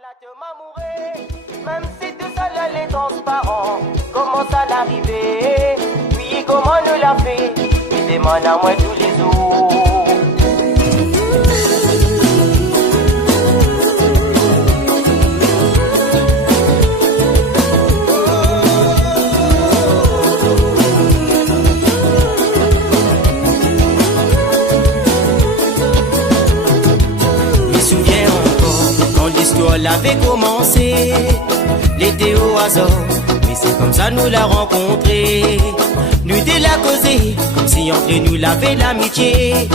Malade m'amourer, même si tout ça là les transparent. Comment ça l'arriver? Oui, comment nous l'a fait? Il demande à moi tous les jours. L'histoire l'avait commencé, l'été au hasard, mais c'est comme ça nous l'a rencontré. Nous de la causer, comme si entre nous l'avait l'amitié.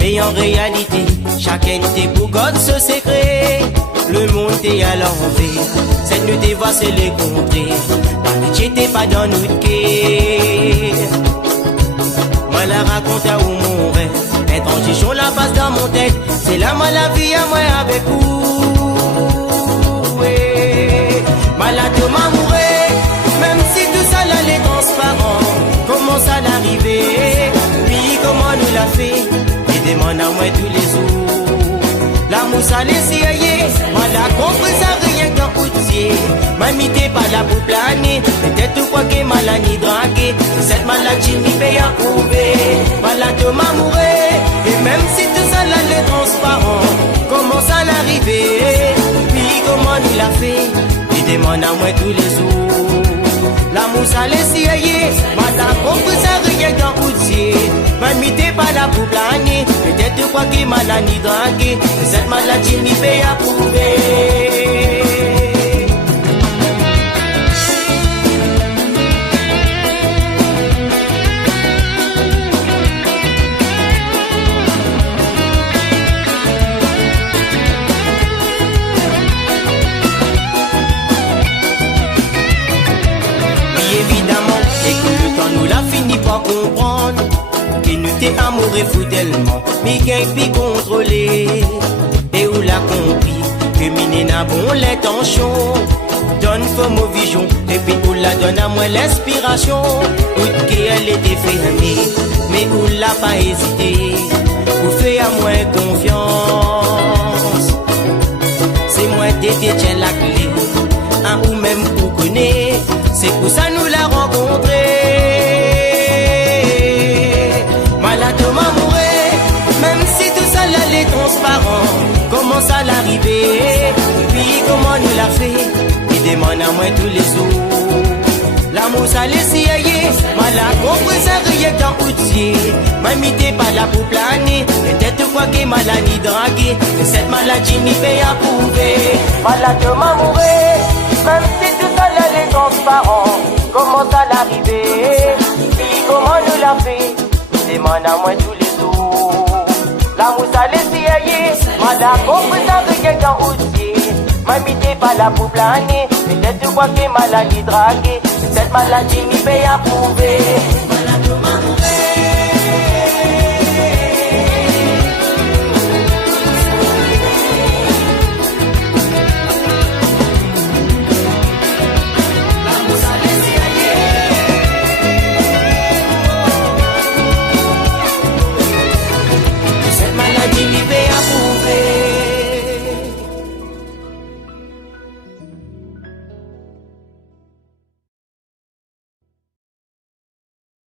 Mais en réalité, chacun était pour God ce secret. Le monde est à l'envers, c'est nous des voix c'est les contrer. L'amitié n'était pas dans notre cœur. Moi la raconte à où mon rêve, être en chichon la passe dans mon tête. C'est là moi la vie à moi avec vous. Malade m'amourer, même si tout ça là les transparent. Comment ça l'arriver? Puis comment nous l'a fait? Il demande à moi tous les jours. L'amour ça les siaillé, moi la compris ça rien qu'un routier. Mamie t'es pas là pour planer, peut-être tu crois que maladie draguée. Cette maladie m'y paye à prouver. Malade m'amourer, et même si tout ça là les transparent. Comment ça l'arriver? Puis comment nous l'a fait? Demande à moi tous les jours. L'amour ça laisse siailler. Madame compris ça rien qu'un routier. Mamie t'es pas là pour planer. Peut-être tu crois qu'il m'a la ni dragué. Cette maladie m'y paye à prouver. Nous l'a fini par comprendre que nous t'es amoureux fou tellement, mais qu'un pi contrôlé. Et où l'a compris que mine n'a bon l'intention. Donne comme vision, et puis où la donne à moi l'inspiration. Où qu'elle était fermée, mais où l'a pas hésité. Où fait à moi confiance. C'est moi t'étais tiens la clé, hein, ou même pour connaître. C'est pour ça nous l'a rencontré. Malade m'amourer, même si tout ça là les transparent. Comment ça l'arriver? Puis comment nous l'a fait? Il demande à moi tous les jours. L'amour ça les siaillé, mal a compris ça rien qu'un routier. Mamie t'es pas là pour planer, peut-être tu crois que maladie draguée. Cette maladie m'y fait à prouver. Malade m'amourer, même si tout ça là les transparent. Comment ça l'arriver? Puis comment nous l'a fait? Demande à moi tous les jours. L'amour ça les siaillé, madame compris ça rien qu'un routier. Mamie t'es pas là pour planer, peut-être tu crois que maladie draguée. Cette maladie m'y paye à prouver.